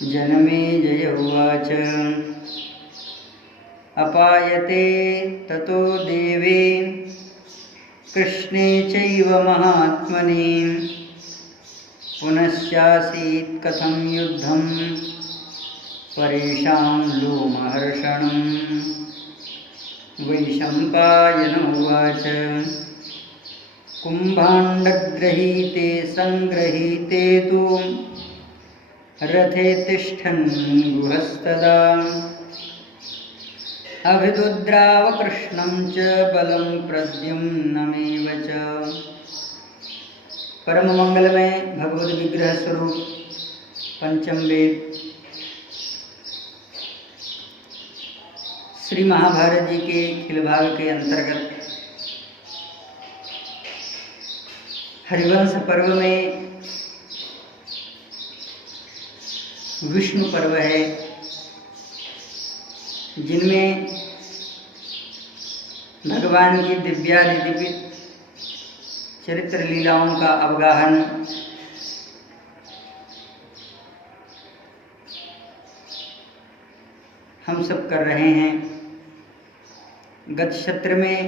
जनमेजय उवाच अपायते ततो देवे कृष्णे चैव महात्मने पुनश्चासीत् कथं युद्धं परेषां लोमहर्षणं। वैशम्पायन उवाच कुम्भाण्डगृहीते सङ्गृहीते तु रथे तिष्ठन् गुहस्तदा अभिदुद्राव कृष्णं च बलं प्रद्युम्नमेव च। परम मंगलमय भगवद विग्रह स्वरूप पंचम वेद श्री महाभारत जी के खिल भाग के अंतर्गत हरिवंश पर्व में विष्णु पर्व है, जिनमें भगवान की दिव्यादिदिव्य चरित्र लीलाओं का अवगाहन हम सब कर रहे हैं। गत सत्र में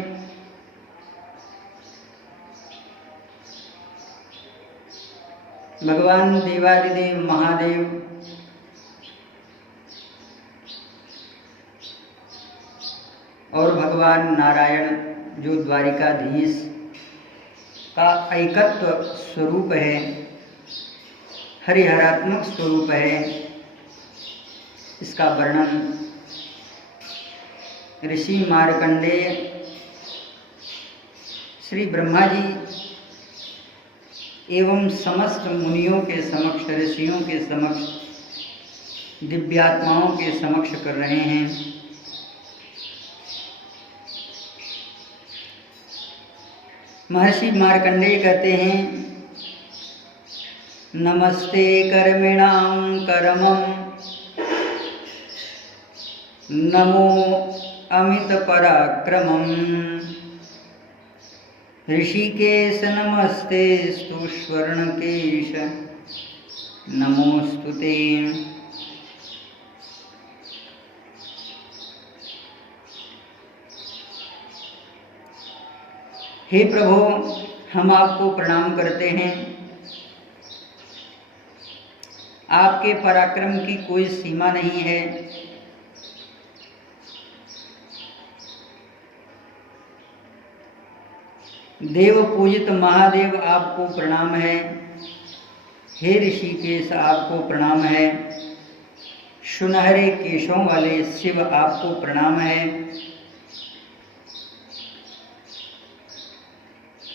भगवान देवादिदेव महादेव और भगवान नारायण जो द्वारिकाधीश का ऐकत्व स्वरूप है, हरिहरात्मक स्वरूप है, इसका वर्णन ऋषि मार्कंडेय श्री ब्रह्मा जी एवं समस्त मुनियों के समक्ष, ऋषियों के समक्ष, दिव्यात्माओं के समक्ष कर रहे हैं। महर्षि मार्कंडेय कहते हैं नमस्ते कर्मिणां कर्मं नमो अमित पराक्रमं ऋषिकेश नमस्तेस्तु स्वर्णकेश नमोस्तुते। हे प्रभु, हम आपको प्रणाम करते हैं। आपके पराक्रम की कोई सीमा नहीं है। देव पूजित महादेव आपको प्रणाम है। हे ऋषिकेश आपको प्रणाम है। सुनहरे केशों वाले शिव आपको प्रणाम है।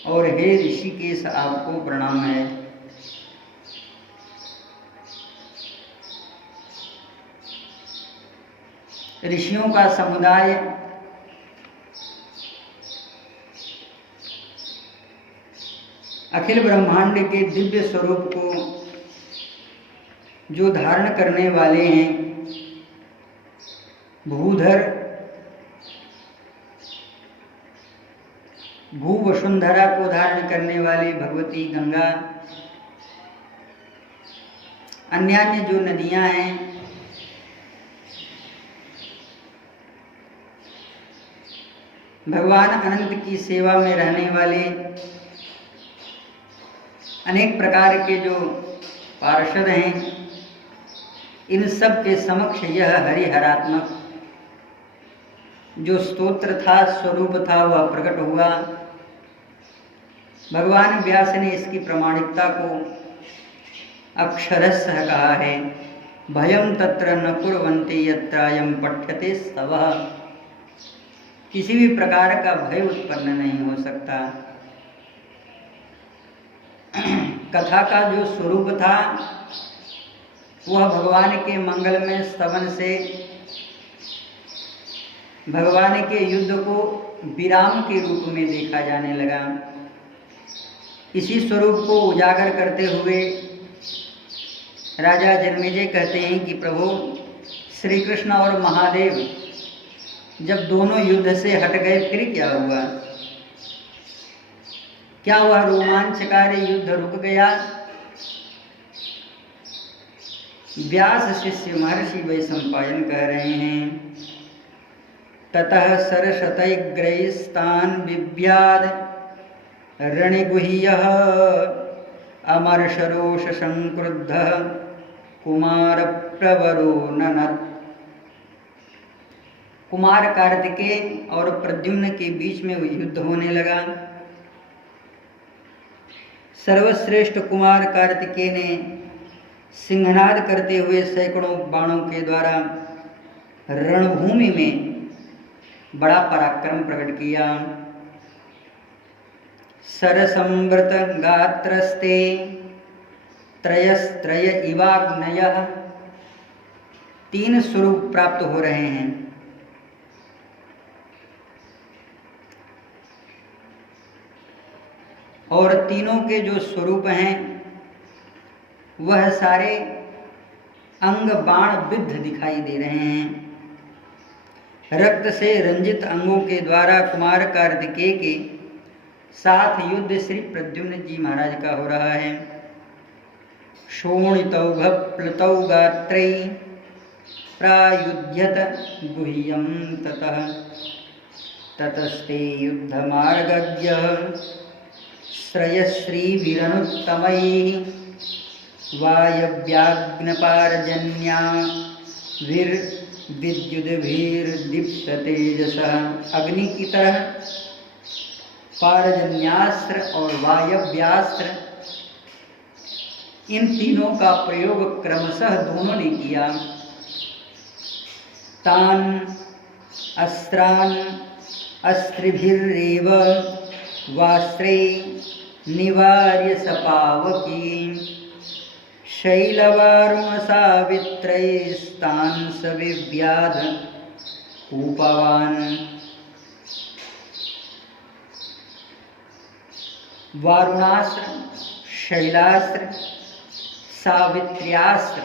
और हे ऋषिकेश आपको प्रणाम है। ऋषियों का समुदाय अखिल ब्रह्मांड के दिव्य स्वरूप को जो धारण करने वाले हैं, भूधर भू वसुंधरा को धारण करने वाली भगवती गंगा, अन्यान्य जो नदियां हैं, भगवान अनंत की सेवा में रहने वाले अनेक प्रकार के जो पार्षद हैं, इन सब के समक्ष यह हरिहरात्मक जो स्तोत्र था, स्वरूप था, वह प्रकट हुआ। भगवान व्यास ने इसकी प्रामाणिकता को अक्षरशः कहा है, भयं तत्र न कुर्वन्ति यत्रायं पठ्यते स्तवः। किसी भी प्रकार का भय उत्पन्न नहीं हो सकता। कथा का जो स्वरूप था वह भगवान के मंगलमय स्तवन से भगवान के युद्ध को विराम के रूप में देखा जाने लगा। इसी स्वरूप को उजागर करते हुए राजा जन्मेजय कहते हैं कि प्रभु, श्री कृष्ण और महादेव जब दोनों युद्ध से हट गए फिर क्या हुआ? क्या वह रोमांचकारी युद्ध रुक गया व्यास शिष्य महर्षि वैशंपायन कह रहे हैं। ततः सरशतैग्रैस्तान् बिभ्याद रणिगुह्यः अमर्षरोष संक्रुद्धः कुमार प्रवरो ननद। कुमार कार्तिकेय और प्रद्युम्न के बीच में युद्ध होने लगा। सर्वश्रेष्ठ कुमार कार्तिकेय ने सिंहनाद करते हुए सैकड़ों बाणों के द्वारा रणभूमि में बड़ा पराक्रम प्रकट किया। सरसंवृत गात्रस्ते त्रयस्त्रय इवाग्नयः, 3 स्वरूप प्राप्त हो रहे हैं। और तीनों के जो स्वरूप हैं वह सारे अंग बाण विद्ध दिखाई दे रहे हैं। रक्त से रंजित अंगों के द्वारा कुमार कार्तिकेय के साथ युद्ध श्री प्रद्युम्न जी महाराज का हो रहा है। शोणितौघ प्लुतौ गात्रै प्रायुध्यत गुह्यं ततः ततस्ते युद्धमार्गज्ञः श्रयश्रीभिरनुत्तमैः वायव्याग्नपारजन्याभिर्विद्युद्भिर्दीप्ततेजसः। अग्नि की तरह पारजन्यास्त्र और वायव्यास्त्र, इन तीनों का प्रयोग क्रमशः दोनों ने किया। तान अस्त्रान अस्त्रिभिरेव वास्त्रै निवार्य सपावकी शैलवारुण सावित्रैस्तान् सविव्याध कूपवान्। वारुणास्त्र, शैलास्त्र, सावित्र्यास्त्र,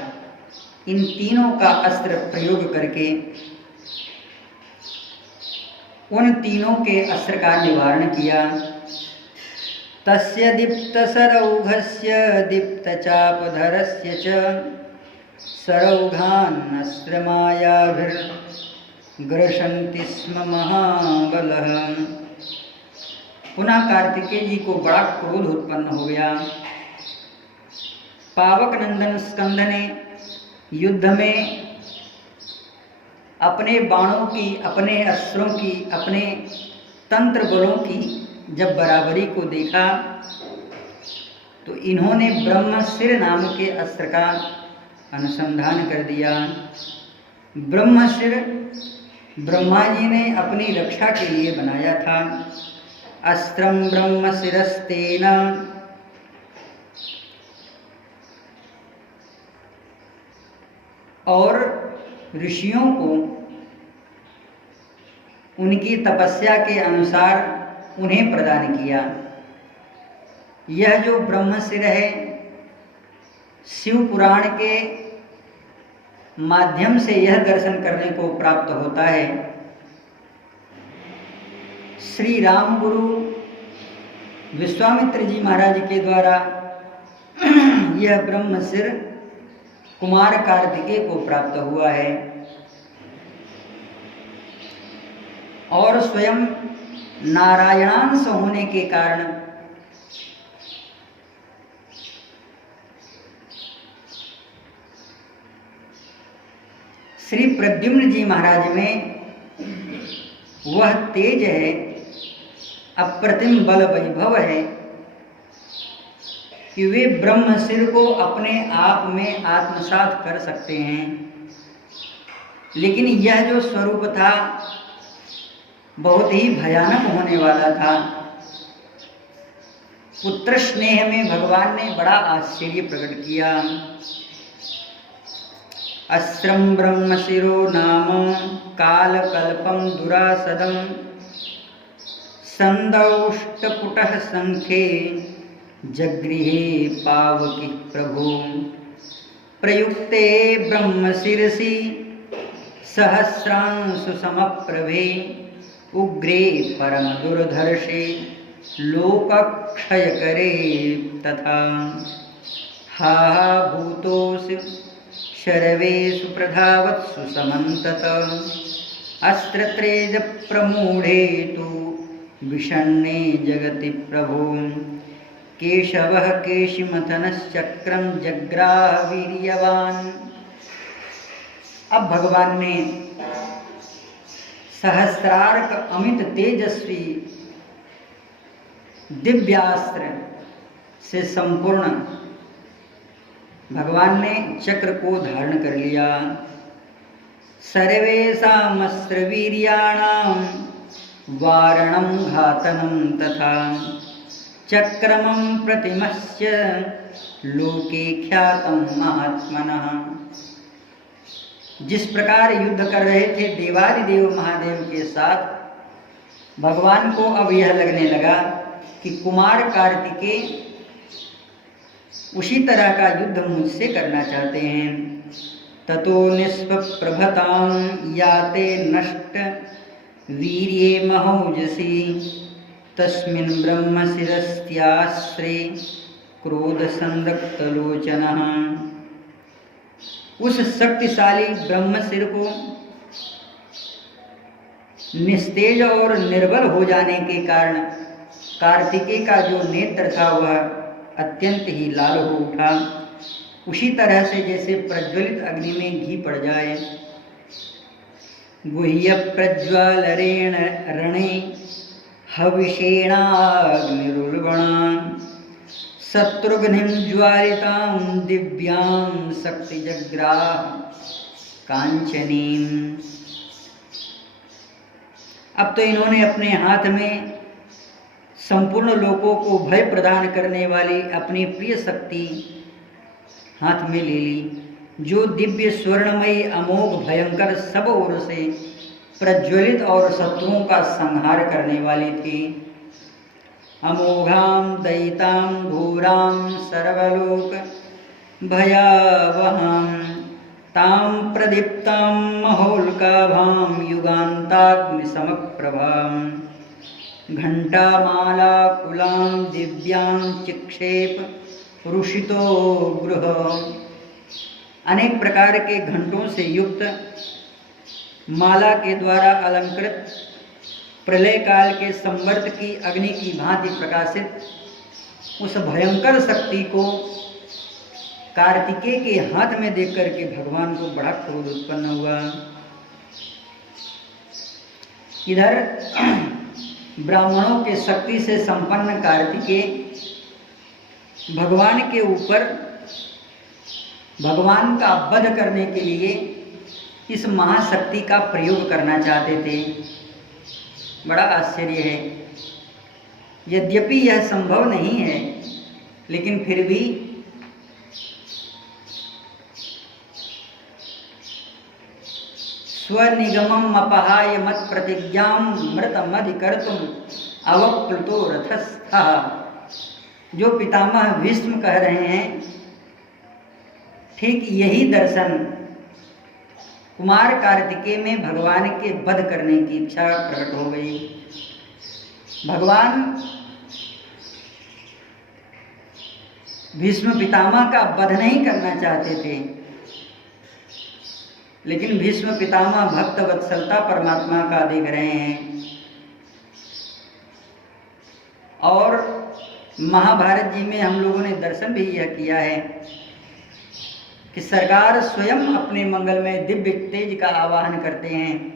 इन तीनों का अस्त्र प्रयोग करके उन तीनों के अस्त्र का निवारण किया। तस्य दीप्तसरौघस्य दीप्तचापधरस्य च सरौघान्नस्त्रमायाभिर्ग्रसन्ति स्म महाबलः। पुनः कार्तिकेय जी को बड़ा क्रोध उत्पन्न हो गया। पावक नंदन स्कंद ने युद्ध में अपने बाणों की, अपने अस्त्रों की, अपने तंत्र बलों की जब बराबरी को देखा तो इन्होंने ब्रह्मशिर नाम के अस्त्र का अनुसंधान कर दिया। ब्रह्मशिर ब्रह्मा जी ने अपनी रक्षा के लिए बनाया था। अस्त्रम ब्रह्मशिरस्तेन और ऋषियों को उनकी तपस्या के अनुसार उन्हें प्रदान किया। यह जो ब्रह्मशिर है शिव पुराण के माध्यम से यह दर्शन करने को प्राप्त होता है। श्री राम गुरु विश्वामित्र जी महाराज के द्वारा यह ब्रह्मशिर कुमार कार्तिकेय को प्राप्त हुआ है और स्वयं नारायणांश होने के कारण श्री प्रद्युम्न जी महाराज में वह तेज है, अप्रतिम बल वैभव है कि वे ब्रह्मशिर को अपने आप में आत्मसात कर सकते हैं। लेकिन यह जो स्वरूप था बहुत ही भयानक होने वाला था। पुत्र स्नेह में भगवान ने बड़ा आश्चर्य प्रकट किया। अस्त्रम ब्रह्मशिरो नाम कालकल्पम दुरासदम संदौष्टपुटः संखे जगृहे पावकी प्रभु प्रयुक्ते ब्रह्मशिरसि सहस्रांशु समप्रभे उग्रे परम दुर्धर्षे लोकक्षय करे तथा हा भूतोऽसि शर्वेषु प्रधावत्सु समन्तत अस्त्रत्रेज प्रमूढे तु विषण्णे जगति प्रभो केशवः केशिमथनश्चक्रं जग्राह वीर्यवान्। अब भगवान ने सहस्रार्क अमित तेजस्वी दिव्यास्त्र से संपूर्ण भगवान ने चक्र को धारण कर लिया। सर्वेषामस्त्र वीर्याणां वारणं घातनं तथा चक्रमं प्रतिमस्य लोके ख्यातं महात्मनः। जिस प्रकार युद्ध कर रहे थे देवादिदेव महादेव के साथ, भगवान को अब यह लगने लगा कि कुमार कार्तिकेय उसी तरह का युद्ध मुझसे करना चाहते हैं। ततो निष्प्रभतां याते नष्ट वीर्ये महौजसी तस्मिन् ब्रह्मशिरस्त्यास्त्रे क्रोध संरक्तलोचनः। उस शक्तिशाली ब्रह्मशिर को निस्तेज और निर्बल हो जाने के कारण कार्तिकेय का जो नेत्र था वह अत्यंत ही लाल हो उठा, उसी तरह से जैसे प्रज्वलित अग्नि में घी पड़ जाए। गुह्य प्रज्वलरेण रणे हविषेणाग्निरुल्बणां शत्रुघ्निं ज्वालितां दिव्यां शक्ति जग्राह कांचनीं। अब तो इन्होंने अपने हाथ में संपूर्ण लोकों को भय प्रदान करने वाली अपनी प्रिय शक्ति हाथ में ले ली, जो दिव्य स्वर्णमयी अमोघ भयंकर सब ओर से प्रज्वलित और शत्रुओं का संहार करने वाली थी। अमोघां दयितां घोरां सर्वलोक भयावहां तां प्रदीप्तां महोल्काभां युगान्ताग्निसमप्रभां घंटामालाकुलां दिव्यां चिक्षेप रुषितो गृह। अनेक प्रकार के घंटों से युक्त माला के द्वारा अलंकृत प्रलय काल के संवर्त की अग्नि की भांति प्रकाशित उस भयंकर शक्ति को कार्तिकेय के हाथ में देख करके भगवान को बड़ा क्रोध उत्पन्न हुआ। इधर ब्राह्मणों के शक्ति से संपन्न कार्तिकेय भगवान के ऊपर भगवान का वध करने के लिए इस महाशक्ति का प्रयोग करना चाहते थे। बड़ा आश्चर्य है, यद्यपि यह संभव नहीं है, लेकिन फिर भी स्वनिगमम् अपहाय मत प्रतिज्ञां मृतमधिकर्तुम् अवप्लुतो रथस्थः। जो पितामह भीष्म कह रहे हैं, ठीक यही दर्शन कुमार कार्तिकेय में भगवान के वध करने की इच्छा प्रकट हो गई। भगवान भीष्म पितामह का वध नहीं करना चाहते थे, लेकिन भीष्म पितामह भक्त वत्सलता परमात्मा का देख रहे हैं। और महाभारत जी में हम लोगों ने दर्शन भी यह किया है कि सरकार स्वयं अपने मंगल में दिव्य तेज का आवाहन करते हैं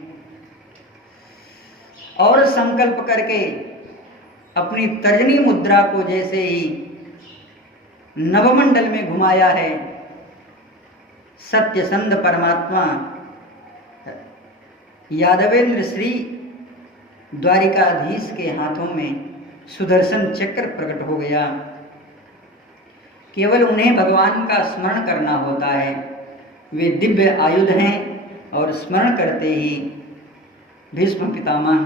और संकल्प करके अपनी तर्जनी मुद्रा को जैसे ही नवमंडल में घुमाया है, सत्यसंध परमात्मा यादवेंद्र श्री द्वारिकाधीश के हाथों में सुदर्शन चक्र प्रकट हो गया। केवल उन्हें भगवान का स्मरण करना होता है, वे दिव्य आयुध हैं और स्मरण करते ही भीष्म पितामह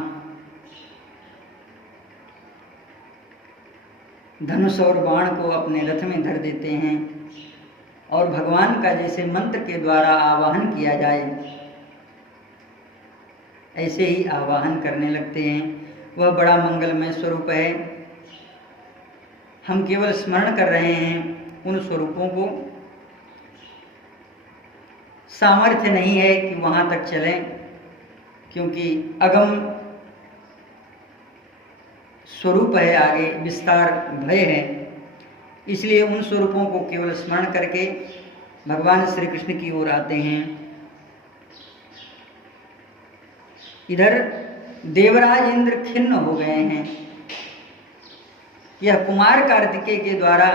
धनुष और बाण को अपने रथ में धर देते हैं और भगवान का जैसे मंत्र के द्वारा आवाहन किया जाए ऐसे ही आवाहन करने लगते हैं। वह बड़ा मंगलमय स्वरूप है। हम केवल स्मरण कर रहे हैं उन स्वरूपों को सामर्थ्य नहीं है कि वहाँ तक चलें, क्योंकि अगम स्वरूप है, आगे विस्तार भय है। इसलिए उन स्वरूपों को केवल स्मरण करके भगवान श्री कृष्ण की ओर आते हैं। इधर देवराज इंद्र खिन्न हो गए हैं। यह कुमार कार्तिकेय के द्वारा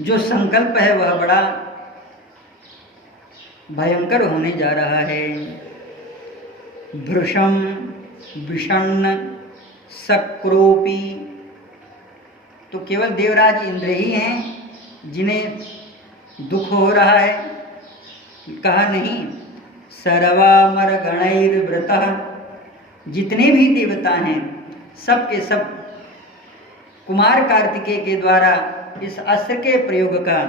जो संकल्प है वह बड़ा भयंकर होने जा रहा है। भृशम विषण्ण सक्रोपी, तो केवल देवराज इंद्र ही हैं जिन्हें दुख हो रहा है। कहा नहीं, सर्वामर गणैर्वृतः, जितने भी देवता हैं सब के सब कुमार कार्तिकेय के द्वारा इस अस्त्र के प्रयोग का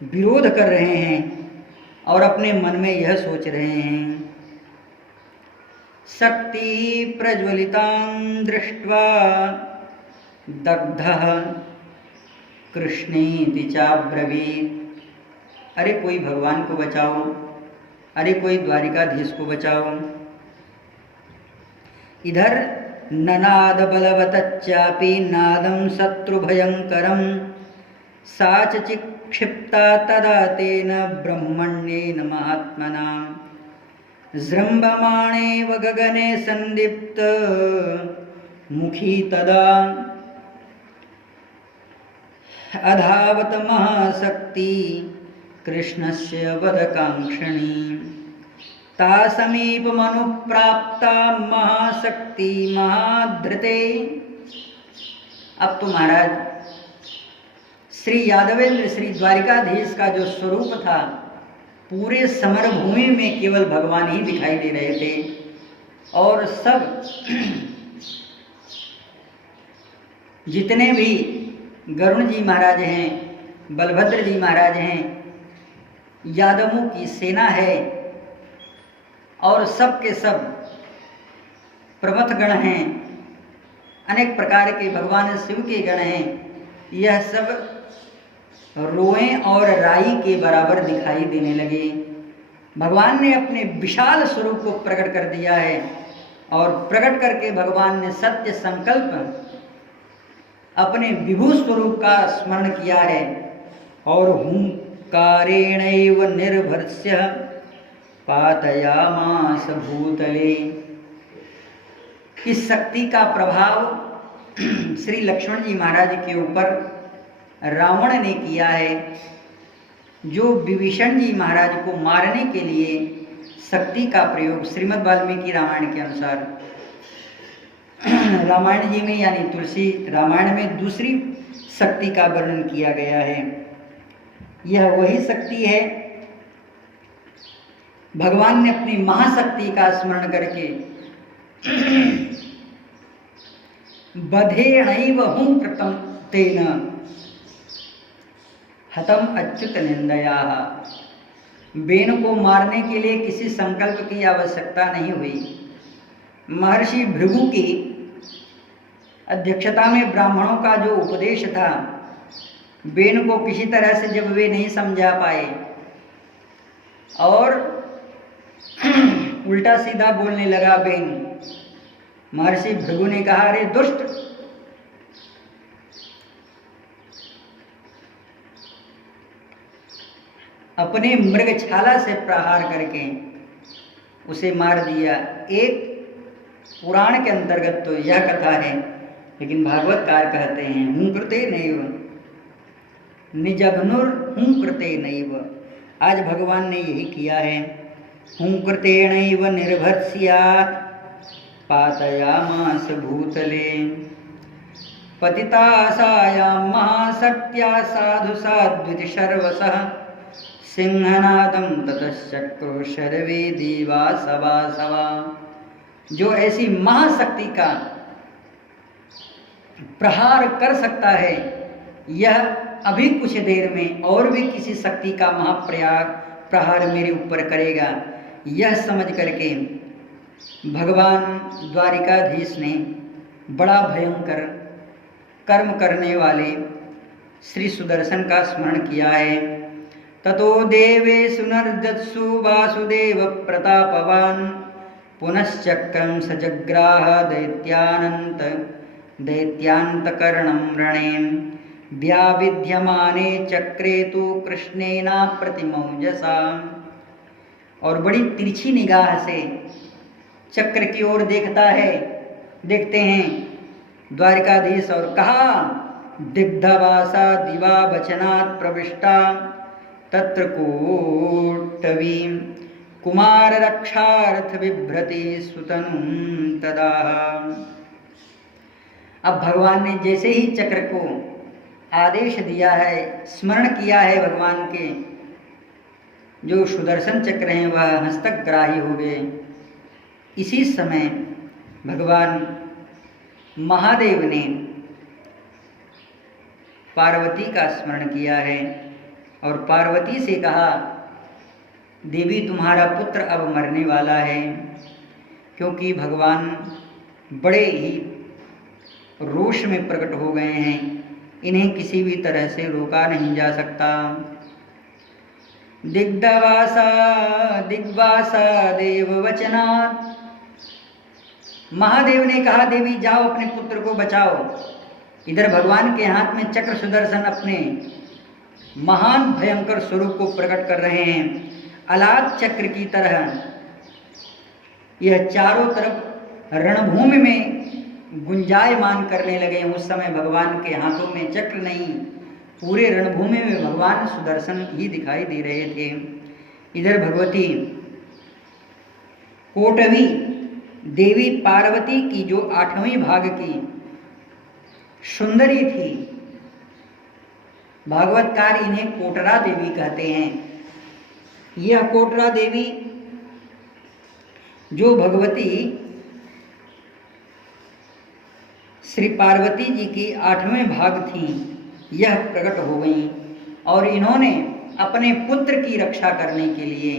विरोध कर रहे हैं और अपने मन में यह सोच रहे हैं, शक्ति प्रज्वलितां दृष्ट्वा दग्धः कृष्णेति चाब्रवीत्, अरे कोई भगवान को बचाओ, अरे कोई द्वारिकाधीश को बचाओ। इधर ननाद बलवतच्चापि नादं शत्रुभयंकरं सा च चिक्षिप्ता तदा तेन ब्रह्मण्येन महात्मना जृम्भमाणेव गगने संदीप्त मुखी तदा अधावत महाशक्ति कृष्णस्य वधकांक्षिणी ता समीपमनुप्राप्ता महाशक्ति महाधृते। अब तो महाराज श्री यादवेंद्र श्री द्वारिकाधीश का जो स्वरूप था, पूरे समरभूमि में केवल भगवान ही दिखाई दे रहे थे और सब जितने भी गरुण जी महाराज हैं, बलभद्र जी महाराज हैं, यादवों की सेना है और सब के सब प्रमथ गण हैं, अनेक प्रकार के भगवान शिव के गण हैं, यह सब रोएं और राई के बराबर दिखाई देने लगे। भगवान ने अपने विशाल स्वरूप को प्रकट कर दिया है और प्रकट करके भगवान ने सत्य संकल्प अपने विभू स्वरूप का स्मरण किया है और हुंकारेणैव निर्भर्ष्य पातयामास भूतले। इस शक्ति का प्रभाव श्री लक्ष्मण जी महाराज के ऊपर रावण ने किया है, जो विभीषण जी महाराज को मारने के लिए शक्ति का प्रयोग श्रीमद् वाल्मीकि रामायण के अनुसार, रामायण जी में यानी तुलसी रामायण में दूसरी शक्ति का वर्णन किया गया है। यह वही शक्ति है, भगवान ने अपनी महाशक्ति का स्मरण करके बधेणैव हुं कृतं तेन हतम अच्युत निंदयाः, बेन को मारने के लिए किसी संकल्प की आवश्यकता नहीं हुई। महर्षि भृगु की अध्यक्षता में ब्राह्मणों का जो उपदेश था, बेन को किसी तरह से जब वे नहीं समझा पाए और उल्टा सीधा बोलने लगा बेन, महर्षि भृगु ने कहा, अरे दुष्ट, अपने मृगछाला से प्रहार करके उसे मार दिया। एक पुराण के अंतर्गत तो यह कथा है, लेकिन भागवतकार कहते हैं हुं कृते नैव निजघ्नुर हुं कृते नैव। आज भगवान ने यही किया है, हुं कृतेनैव निर्भर्ष्यात् पातयामास भूतले पतितासायां महाशक्त्या साधु साध्विति सर्वशः सिंहनादं ततश्चक्रो शर्वे देवा सवा। जो ऐसी महाशक्ति का प्रहार कर सकता है, यह अभी कुछ देर में और भी किसी शक्ति का प्रहार मेरे ऊपर करेगा। यह समझ करके भगवान द्वारिकाधीश ने बड़ा भयंकर कर्म करने वाले श्री सुदर्शन का स्मरण किया है। ततो देवेषु नर्दत्सु वासुदेव प्रतापवान पुनश्चक्रं सजग्राह दैत्यान्तकरणं रणे व्याविध्यमाने चक्रे तु कृष्णेना प्रतिमौजसा। और बड़ी तिरछी निगाह से चक्र की ओर देखते हैं द्वारिकाधीश, और कहा दिग्धवासा दिवा वचनात् प्रविष्टा तत्र कोटवी कुमार रक्षार्थ बिभ्रति सुतनुं तदा। अब भगवान ने जैसे ही चक्र को आदेश दिया है, स्मरण किया है भगवान के, जो सुदर्शन चक्र हैं वह हस्तग्राही हो गए। इसी समय भगवान महादेव ने पार्वती का स्मरण किया है और पार्वती से कहा, देवी तुम्हारा पुत्र अब मरने वाला है, क्योंकि भगवान बड़े ही रोष में प्रकट हो गए हैं, इन्हें किसी भी तरह से रोका नहीं जा सकता। दिग्वासा देव वचनात्, महादेव ने कहा देवी जाओ अपने पुत्र को बचाओ। इधर भगवान के हाथ में चक्र सुदर्शन अपने महान भयंकर स्वरूप को प्रकट कर रहे हैं। अलाद चक्र की तरह यह चारों तरफ रणभूमि में गुंजायमान करने लगे। उस समय भगवान के हाथों में चक्र नहीं, पूरे रणभूमि में भगवान सुदर्शन ही दिखाई दे रहे थे। इधर भगवती कोटवी देवी पार्वती की जो 8वें भाग की सुंदरी थी, भागवतकार इन्हें कोटरा देवी कहते हैं। यह कोटरा देवी जो भगवती श्री पार्वती जी की 8वें भाग थी, यह प्रकट हो गई और इन्होंने अपने पुत्र की रक्षा करने के लिए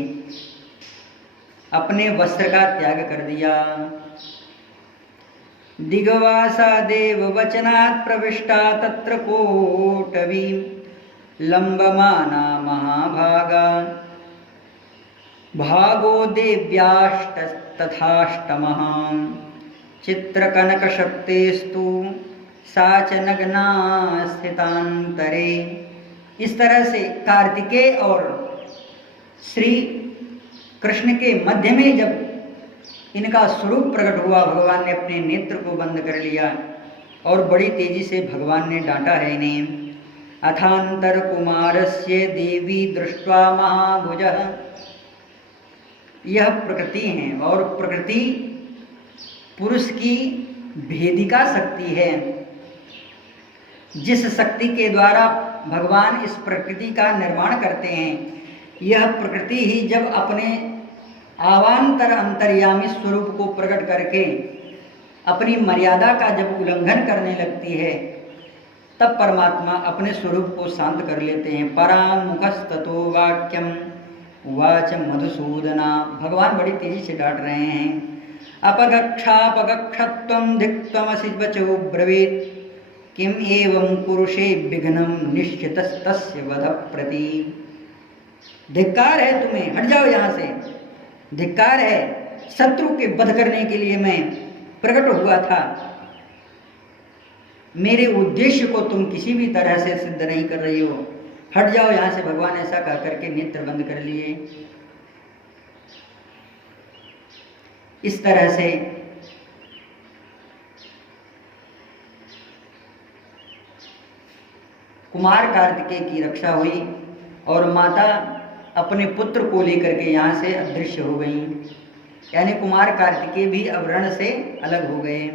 अपने वस्त्र का त्याग कर दिया। दिग्वासा देव वचनात् प्रविष्टा तत्र कोटवी लंबमाना महाभागा भागो देव्याष्ट तथाष्टमः चित्रकनकशक्तेस्तु सा च नग्ना स्थितांतरे। इस तरह से कार्तिकेय और श्री कृष्ण के मध्य में जब इनका स्वरूप प्रकट हुआ, भगवान ने अपने नेत्र को बंद कर लिया और बड़ी तेजी से भगवान ने डांटा है इन्हें। अथांतर कुमारस्य देवी दृष्ट्वा महाभुजः, यह प्रकृति है और प्रकृति पुरुष की भेदिका शक्ति है, जिस शक्ति के द्वारा भगवान इस प्रकृति का निर्माण करते हैं। यह प्रकृति ही जब अपने आवांतर अंतर्यामी स्वरूप को प्रकट करके अपनी मर्यादा का जब उल्लंघन करने लगती है, तब परमात्मा अपने स्वरूप को शांत कर लेते हैं। परामुखस्ततो वाक्यम उवाच मधुसूदना, भगवान बड़ी तेजी से डांट रहे हैं। अपगक्षापगक्षत्वं धिक्त्वमसि वचो ब्रवीत् किम एवं पुरुषे विघ्नं निश्चितस्तस्य वध प्रति। धिक्कार है तुम्हें, हट जाओ यहाँ से। धिक्कार है, शत्रु के वध करने के लिए मैं प्रकट हुआ था, मेरे उद्देश्य को तुम किसी भी तरह से सिद्ध नहीं कर रही हो, हट जाओ यहाँ से। भगवान ऐसा कह करके नेत्र बंद कर लिए। इस तरह से कुमार कार्तिकेय की रक्षा हुई और माता अपने पुत्र को लेकर के यहाँ से अदृश्य हो गई, यानी कुमार कार्तिकेय भी अब रण से अलग हो गए।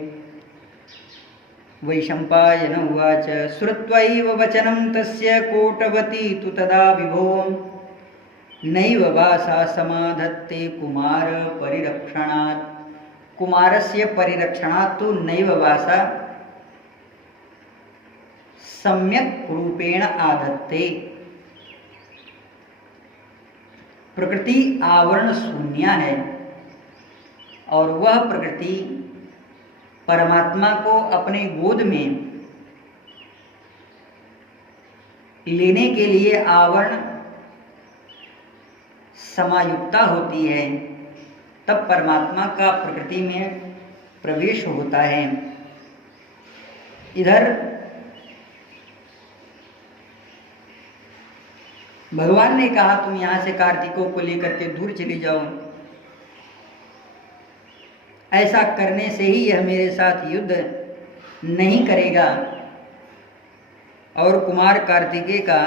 वैशंपायन उवाच श्रुत्वैव वचनं तस्य कोटवती तु तदा विभो नैव वासा समाधत्ते कुमार परिरक्षणात्। कुमारस्य परिरक्षणात् तु नैव वासा सम्यक रूपेण आधत्ते। प्रकृति आवरण शून्य है और वह प्रकृति परमात्मा को अपने गोद में लेने के लिए आवरण समायुक्ता होती है, तब परमात्मा का प्रकृति में प्रवेश होता है। इधर भगवान ने कहा तुम यहां से कार्तिकों को लेकर के दूर चली जाओ, ऐसा करने से ही यह मेरे साथ युद्ध नहीं करेगा और कुमार कार्तिकेय का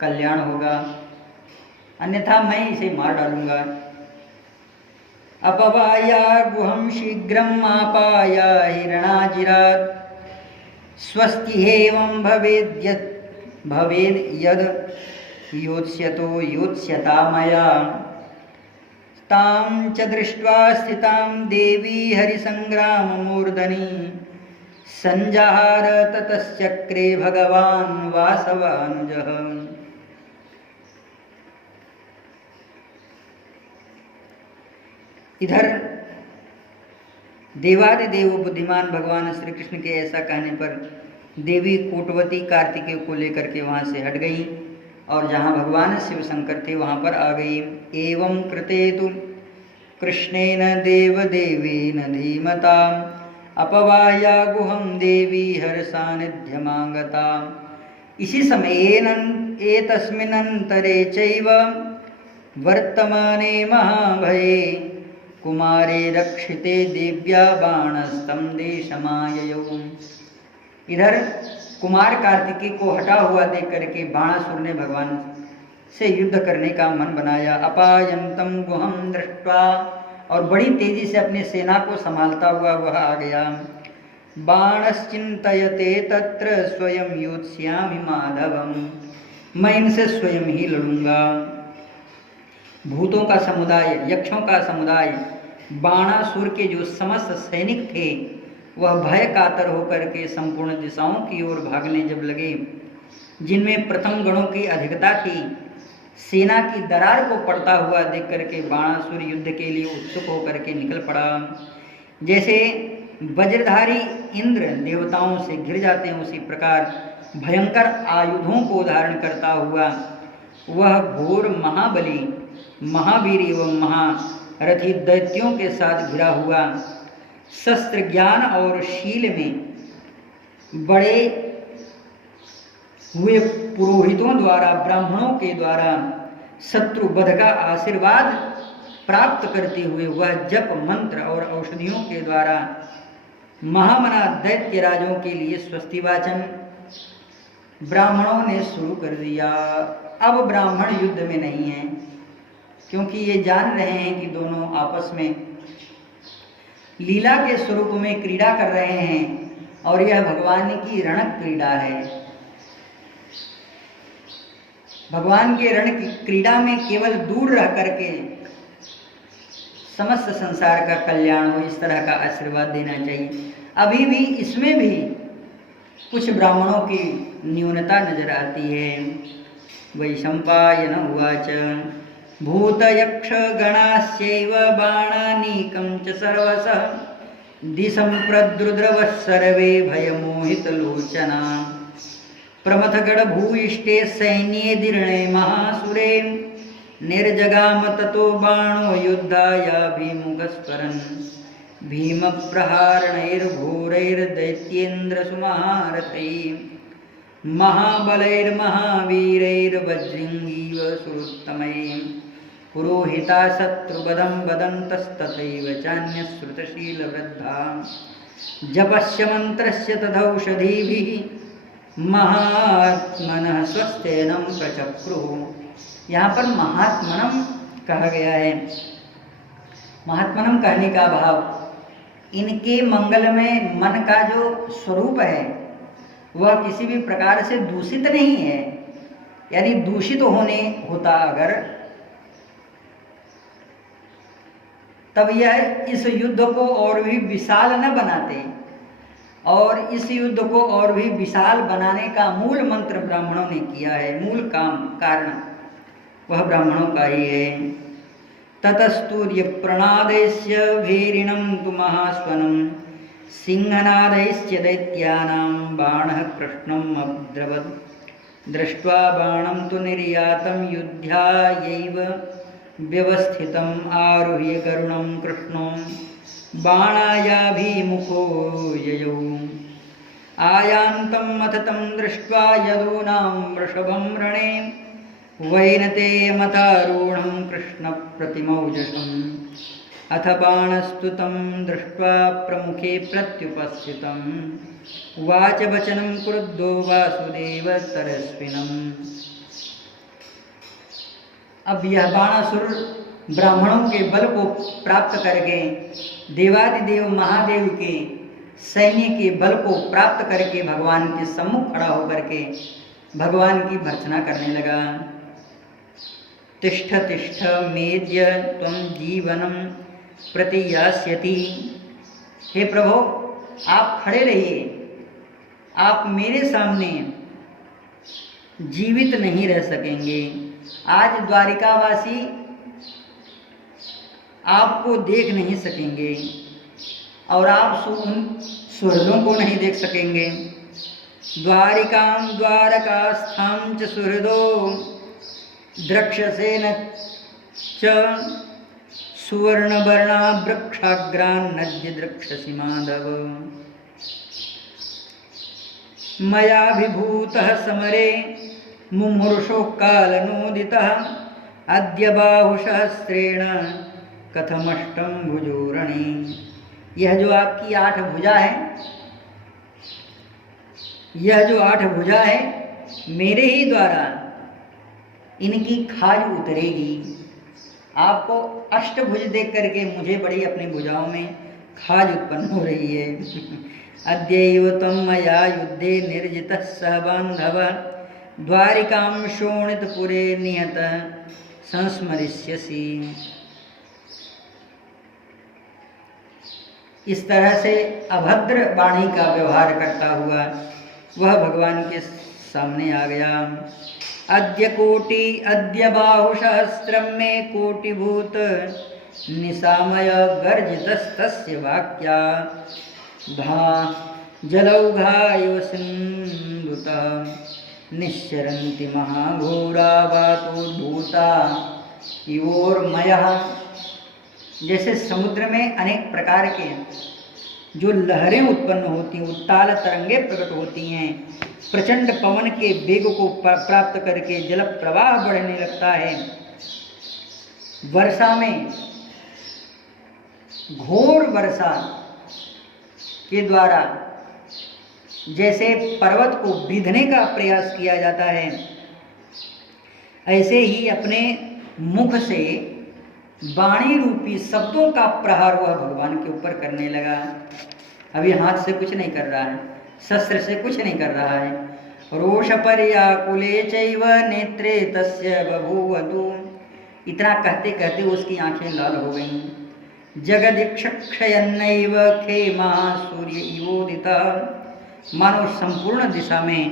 कल्याण होगा, अन्यथा मैं इसे मार डालूंगा। अपवाया गुहम शीघ्रम आपाया हिरणाजिरात् स्वस्ति हेवं भवेद यद योत्स्यतो योत्स्यता मया तां च दृष्ट्वा स्थितां देवी हरिसंग्राम मूर्धनि संजहार ततश्चक्रे भगवान् वासवानुजः। इधर देवादिदेव बुद्धिमान भगवान श्री कृष्ण के ऐसा कहने पर देवी कोटवती कार्तिकेय को लेकर के वहां से हट गई और जहां भगवान शिव शंकर थे वहां पर आ गई। एवं कृते तु कृष्णेन देवदेवेन धीमता अपवाया गुहम देवी हर सानिध्यमागता। इसी समय एतस्मिन्नन्तरे चैव वर्तमाने महाभये कुमारे रक्षिते दिव्या बाणस्तं देशमाययौ। इधर कुमार कार्तिकेय को हटा हुआ देख करके बाणासुर ने भगवान से युद्ध करने का मन बनाया। अपायंतम गुहम दृष्ट्वा, और बड़ी तेजी से अपनी सेना को संभालता हुआ वह आ गया। बाणश्चिंतयते तत्र स्वयं योत्स्यामि माधवम, मैं इनसे स्वयं ही लड़ूंगा। भूतों का समुदाय, यक्षों का समुदाय, बाणासुर के जो समस्त सैनिक थे वह भय कातर होकर के संपूर्ण दिशाओं की ओर भागने जब लगे, जिनमें प्रथम गणों की अधिकता थी, सेना की दरार को पड़ता हुआ देख करके बाणासुर युद्ध के लिए उत्सुक होकर के निकल पड़ा। जैसे वज्रधारी इंद्र देवताओं से घिर जाते हैं, उसी प्रकार भयंकर आयुधों को धारण करता हुआ वह घोर महाबली, महावीर एवं महारथी दैत्यों के साथ घिरा हुआ, शस्त्र ज्ञान और शील में बड़े हुए पुरोहितों द्वारा, ब्राह्मणों के द्वारा शत्रु वध का आशीर्वाद प्राप्त करते हुए वह जप मंत्र और औषधियों के द्वारा महामना दैत्य राजों के लिए स्वस्ति वाचन ब्राह्मणों ने शुरू कर दिया। अब ब्राह्मण युद्ध में नहीं है, क्योंकि ये जान रहे हैं कि दोनों आपस में लीला के स्वरूप में क्रीड़ा कर रहे हैं और यह भगवान की रण क्रीड़ा है। भगवान के रण की क्रीड़ा में केवल दूर रह करके समस्त संसार का कल्याण हो, इस तरह का आशीर्वाद देना चाहिए। अभी भी इसमें भी कुछ ब्राह्मणों की न्यूनता नजर आती है। वैशंपायन उवाच भूतयक्ष गणास्यैव बाणानीकं च सर्वशः दिशं प्रद्रुद्रवः सर्वे भयमोहितलोचना प्रमथगढ़भूयिष्ठे सैन्ये दीर्णे महासुरे निर्जगाम ततो बाणो युद्धायाभिमुखस्फरन् भीमप्रहारणैर्घोरैर्दैत्येन्द्रसुमहारथैः महाबलैर्महावीरैर्वज्रिङ्गीव सुरुत्तमैः पुरोहिता शत्रुवधं वदन्तस्तथैव चान्यश्रुतशीलवृद्धा जपस्य मन्त्रस्य तदौषधीभिः महात्मनः स्वस्थेनं प्रचक्रुः। यहाँ पर महात्मनम कहा गया है। महात्मनम कहने का भाव इनके मंगल में मन का जो स्वरूप है वह किसी भी प्रकार से दूषित नहीं है, यानी दूषित होता अगर तब यह इस युद्ध को और भी विशाल न बनाते, और इस युद्ध को और भी विशाल बनाने का मूल मंत्र ब्राह्मणों ने किया है। मूल कारण वह ब्राह्मणों का ही है। ततस्तूर्य प्रणादेश्य भीरिणं तु महास्वनं सिंहनादैश्च दैत्यानां बाणः कृष्णम् अब्रवत् दृष्ट्वा बाणं तु निर्यातं युद्धायैव व्यवस्थितम् आरुह्य करुणं कृष्णो बाणायाभिमुखो ययौ आयान्तम् अथ तं दृष्ट्वा यदूनां वृषभं रणे वैनतेयमतारूढं कृष्णप्रतिमौजसम् अथ बाणस्तु तं दृष्ट्वा प्रमुखे प्रत्युपस्थितम् उवाच वचनं क्रुद्धो वासुदेव तरस्विनम्। अब यह बाणासुर ब्राह्मणों के बल को प्राप्त करके देवादिदेव महादेव के सैन्य के बल को प्राप्त करके भगवान के सम्मुख खड़ा होकर के भगवान की भर्त्सना करने लगा। तिष्ठ तिष्ठ मेद्य त्वं जीवनं प्रतियास्यति। हे प्रभु, आप खड़े रहिए, आप मेरे सामने जीवित नहीं रह सकेंगे। आज द्वारिकावासी आपको देख नहीं सकेंगे और आप उन सुहृदों को नहीं देख सकेंगे। द्वारिकां द्वारकास्थां च सुहृदो द्रक्ष्यसे न च सुवर्णवर्णा वृक्षाग्रान्नद्य द्रक्ष्यसि माधव। मया विभूतः समरे मुमुर्षो कालनोदितः अद्य बाहुसहस्रेण कथमष्टम भुजोरणे। यह जो आपकी 8 भुजा है, यह जो 8 भुजा है, मेरे ही द्वारा इनकी खाज उतरेगी। आपको अष्टभुज देख करके मुझे बड़ी अपनी भुजाओं में खाज उत्पन्न हो रही है। अद्यैव त्वं मया युद्धे निर्जितः सह बान्धवः द्वारिकां शोणितपुरे निहतः संस्मरिष्यसि। इस तरह से अभद्र वाणी का व्यवहार करता हुआ वह भगवान के सामने आ गया। अद्य बाहुसहस्रं मे कोटिभूत निशामय गर्जितस्तस्य वाक्या धा जलौघायव सिन्धुतः निश्चरन्ति महाघोरा वातोद्भूता इवोर्मयः। जैसे समुद्र में अनेक प्रकार के जो लहरें उत्पन्न होती हैं, उत्ताल तरंगे प्रकट होती हैं, प्रचंड पवन के वेग को प्राप्त करके जल प्रवाह बढ़ने लगता है। वर्षा में घोर वर्षा के द्वारा जैसे पर्वत को बीधने का प्रयास किया जाता है, ऐसे ही अपने मुख से वाणी रूपी शब्दों का प्रहार वह भगवान के ऊपर करने लगा। अभी हाथ से कुछ नहीं कर रहा है, शस्त्र से कुछ नहीं कर रहा है। रोषपर्याकुले चैव नेत्रे तस्य बभूवतु। इतना कहते कहते उसकी आंखें लाल हो गईं। जगदिक्षक्षयन्नैव खेमा सूर्य इवोदितः। मानो संपूर्ण दिशा में